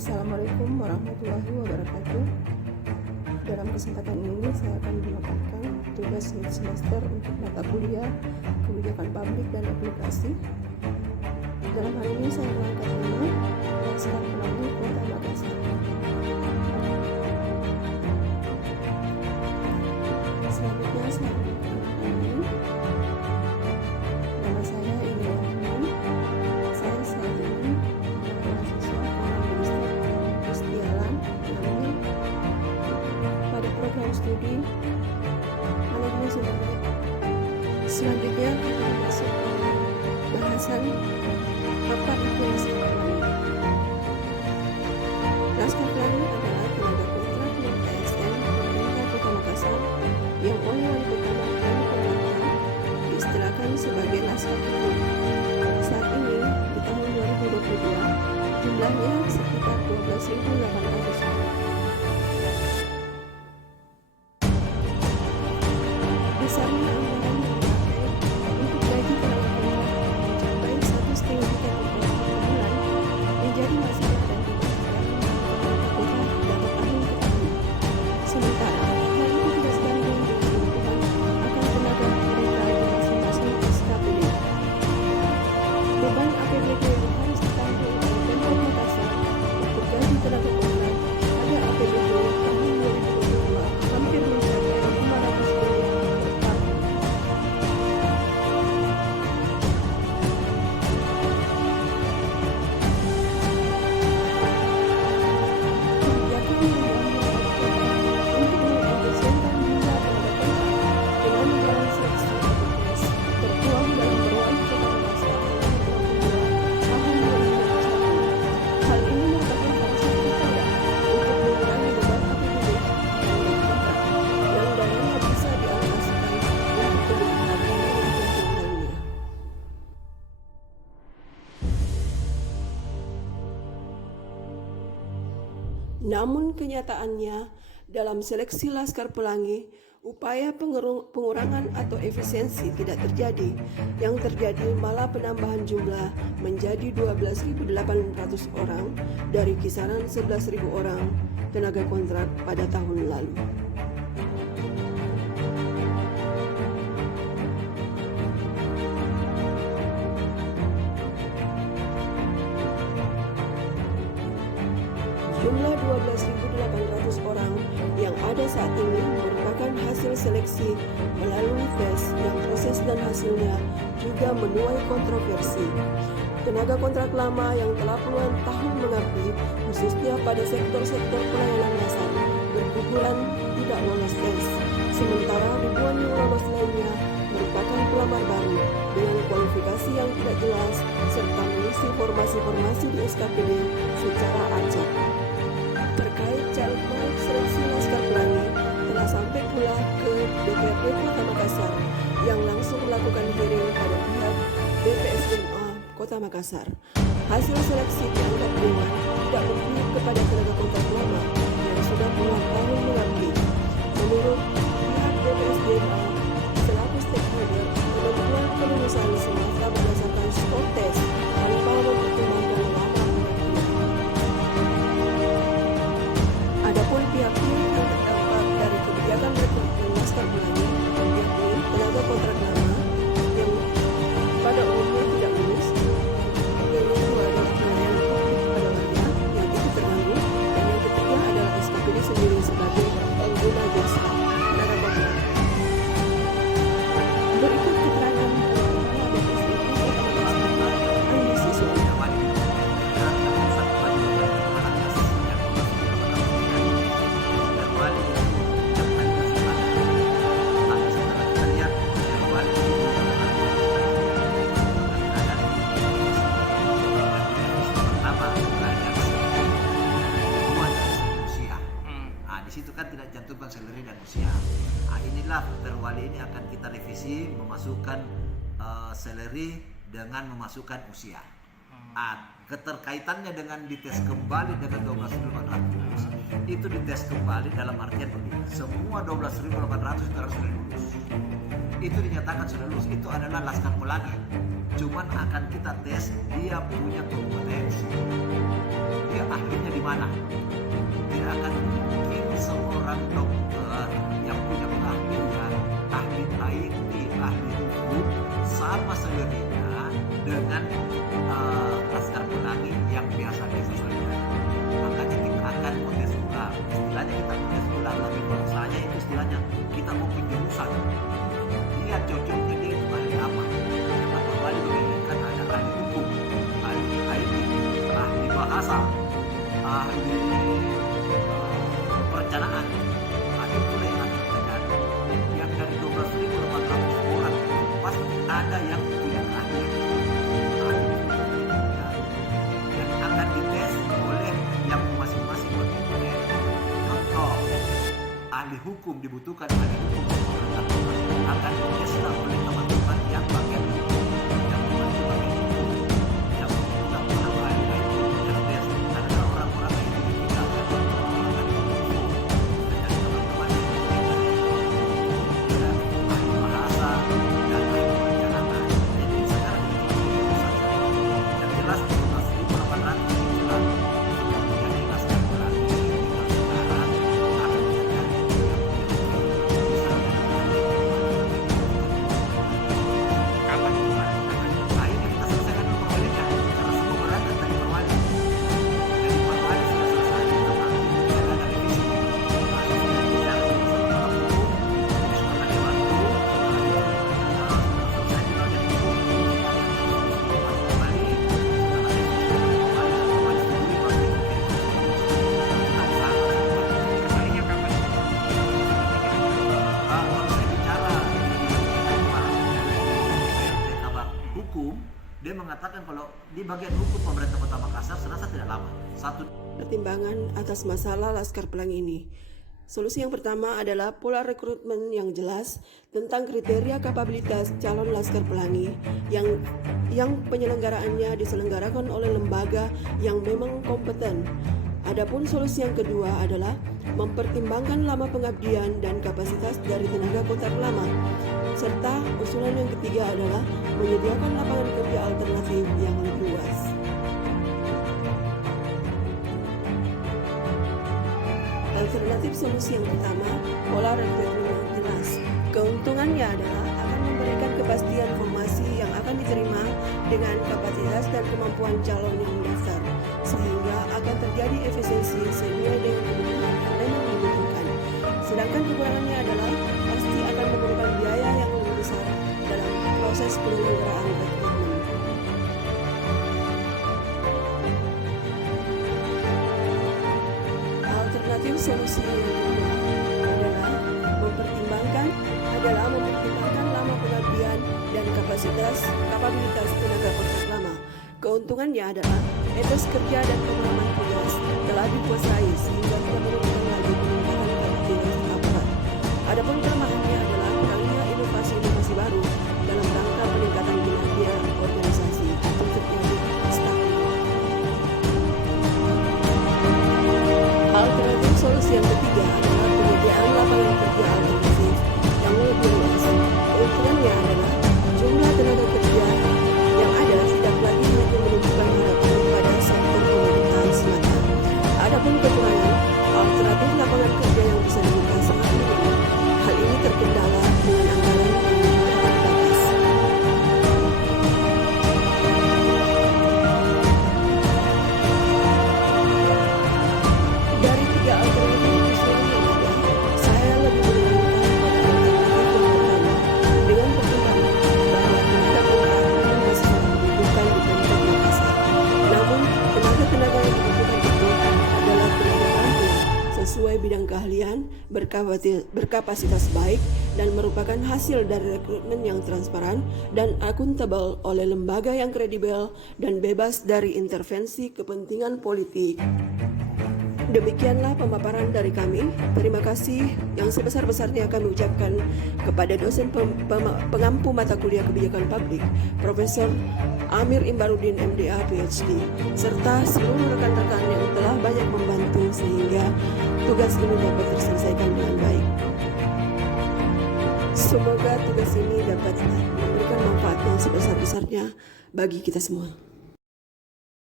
Assalamualaikum warahmatullahi wabarakatuh. Dalam kesempatan ini saya akan mendapatkan tugas semester untuk mata kuliah kebijakan publik dan aplikasi. Dalam hal ini saya mengangkat tema Laskar Pelangi Kota Makassar. Selanjutnya saya ini nama saya Ine Rahman. Saya saat ini mahasiswa Ekonomi Kristialan Namanya pada program studi manajemen sumber. Selanjutnya kita masuk ke bahasan apa itu Laskar Pelangi. Laskar Pelangi adalah tenaga kontrak non ASN pemerintah Kota Makassar yang oleh wali kota dan pemerintah diistilahkan sebagai Laskar Pelangi. Saat ini di tahun 2022 jumlahnya sekitar 12.800 orang. Besarnya anggaran yang dipakai untuk gaji tenaga kontrak mencapai 1,5 juta rupiah per bulan menjadi masalah dan tidak kota dari tahun ke tahun. Sementara hal itu tidak sebanding dengan kebutuhan akan tenaga mereka di masing-masing SKPD. Beban APBD yang harus ditanggung oleh Pemkot Makassar untuk gaji tenaga kontrak pada APBD tahun 2022 hampir mencapai 500 miliar per tahun. Kebijakan yang diambil oleh kota untuk mengefisienkan jumlah tenaga kontrak dengan menjalani seleksi tertulis tertuang dalam Perwali Kota Makassar nomor 22 tahun 2021. Hal ini merupakan salah satu upaya untuk mengurangi beban APBD tenaga kontrak yang dananya bisa dialokasikan untuk kebutuhan yang lebih lainnya. Namun kenyataannya, dalam seleksi Laskar Pelangi, upaya pengurangan atau efisiensi tidak terjadi. Yang terjadi malah penambahan jumlah menjadi 12.800 orang dari kisaran 11.000 orang tenaga kontrak pada tahun lalu. Jumlah 12.800 orang yang ada saat ini merupakan hasil seleksi melalui tes yang proses dan hasilnya juga menuai kontroversi. Tenaga kontrak lama yang telah puluhan tahun mengabdi, khususnya pada sektor-sektor pelayanan dasar, berguguran tidak lolos tes. Sementara ribuan yang lolos lainnya merupakan pelamar baru dengan kualifikasi yang tidak jelas serta mengisi formasi-formasi di SKPD secara acak. Terkait caleg seleksi Laskar Pelangi telah sampai pula ke DPRD Kota Makassar yang langsung melakukan hearing pada pihak BPSDMA Kota Makassar. Hasil seleksi dianggap dewan tidak berpihak kepada tenaga kontrak lama yang sudah puluhan tahun mengabdi. Menurut pihak BPSDMA selaku stakeholder penentuan kelulusan semata berdasarkan skor tes tanpa mempertimbangkan lama mengabdi. Adapun pihak-pihak yang terdampak dari kebijakan rekrutmen Laskar Pelangi, yakni tenaga kontrak lama yang pada umumnya tidak lulus, yang kedua adalah pelayanan publik kepada warga yang tidak terganggu, dan yang ketiga adalah SKPD sendiri sebagai pengguna jasa tenaga kontrak. Berikut keterangan dari Kepala BPSDMA Kota Makassar, Andi Siswa. Di situ kan tidak cantumkan salary dan usia. Inilah Perwali ini akan kita revisi memasukkan salary dengan memasukkan usia. Keterkaitannya dengan dites kembali dengan 12.800 itu dites kembali dalam artian begini, semua 12.800 itu harus lulus. Itu dinyatakan sudah lulus, itu adalah Laskar Pelangi. Cuman akan kita tes dia punya kompetensi, dia ahlinya di mana. Bagaimana? Tidak akan mungkin seorang dokter yang punya keahlian, ahli IT, ahli hukum, sama selerinya dengan Laskar Pelangi yang biasa-biasa saja. Makanya kita akan mau tes ulang. Istilahnya kita mau tes ulang, tapi kalau saya itu istilahnya kita mau penjurusan. Dia cocoknya dia itu ahli apa? Karena kembali menginginkan ada ahli hukum, ahli IT, ahli bahasa, ahli perencanaan. Ahli pula yang akan kita cari. Yang dari 12.800 orang pasti ada yang punya keahlian. Yang akan dites oleh yang masing-masing berkomponen. Contoh, ahli hukum dibutuhkan ahli hukum akan dites oleh teman-teman yang bagian hukum, yang membantu bagian hukum, yang membutuhkan ahli IT yang tes karena orang-orang itu kita akan menggunakan hukum dengan teman-teman yang ahli bahasa dan ahli perencanaan. Jadi sekarang itu saja. Yang jelas 12.800 jelas sudah menjadi Laskar Pelangi tinggal sekarang akan mencari kapan dimulai. Nah ini kita selesaikan dulu perwalinya karena semua berangkat dari perwali. Dari perwali sudah selesai kita panggil kita ada revisi. Nah sudah bicara sama hukum, akan dibantu. Selesai di bagian hukum, kembali Kembalinya kapan? kalau saya bicara di kabar hukum, dia mengatakan kalau di bagian hukum pemerintah Kota Makassar serasa tidak lama. Satu Pertimbangan atas masalah Laskar Pelangi ini. Solusi yang pertama adalah pola rekrutmen yang jelas tentang kriteria kapabilitas calon Laskar Pelangi yang penyelenggaraannya diselenggarakan oleh lembaga yang memang kompeten. Adapun solusi yang kedua adalah mempertimbangkan lama pengabdian dan kapasitas dari tenaga kontrak lama. Serta usulan yang ketiga adalah menyediakan lapangan kerja alternatif yang lebih luas. Alternatif solusi yang pertama, pola rekrutmen yang jelas. Keuntungannya adalah akan memberikan kepastian formasi yang akan diterima dengan kapasitas dan kemampuan calon yang mendaftar, sehingga akan terjadi efisiensi sesuai dengan kebutuhan yang memang dibutuhkan. Sedangkan kekurangannya adalah pasti akan memerlukan biaya yang lebih besar dalam proses penyelenggaraan rekrutmen. Alternatif solusi yang kedua adalah mempertimbangkan lama pengabdian dan kapabilitas tenaga kontrak lama. Keuntungannya adalah etos kerja dan pemahaman tugas telah dikuasai sehingga tidak memerlukan lagi peningkatan kapasitas aparat. Adapun kelemahannya adalah kurangnya inovasi-inovasi baru dalam rangka peningkatan kinerja organisasi atau terjadi stagnan. Alternatif solusi yang ketiga adalah penyediaan lapangan kerja alternatif yang lebih luas. Keuntungannya adalah jumlah tenaga kerja yang ada tidak lagi hanya menunjukkan harapan pada sektor pemerintahan semata. Adapun kekurangan, alternatif lapangan kerja yang bisa dibuka sangat minim. Hal ini terkendala dengan anggaran yang terbatas. Dari tiga alternatif usulan yang ada, saya lebih menyarankan pada alternatif yang pertama dengan pertimbangan bahwa tenaga kontrak memang masih sangat dibutuhkan di Pemkot Makassar. Namun, tenaga-tenaga yang dibutuhkan itu adalah tenaga mampu sesuai bidang keahlian, berkapasitas baik, dan merupakan hasil dari rekrutmen yang transparan dan akuntabel oleh lembaga yang kredibel dan bebas dari intervensi kepentingan politik. Demikianlah pemaparan dari kami. Terima kasih yang sebesar-besarnya kami ucapkan kepada dosen pengampu mata kuliah kebijakan publik, Profesor Amir Imbaruddin MDA PhD, serta seluruh rekan-rekan yang telah banyak membantu sehingga tugas ini dapat terselesaikan dengan baik. Semoga tugas ini dapat memberikan manfaat yang sebesar-besarnya bagi kita semua.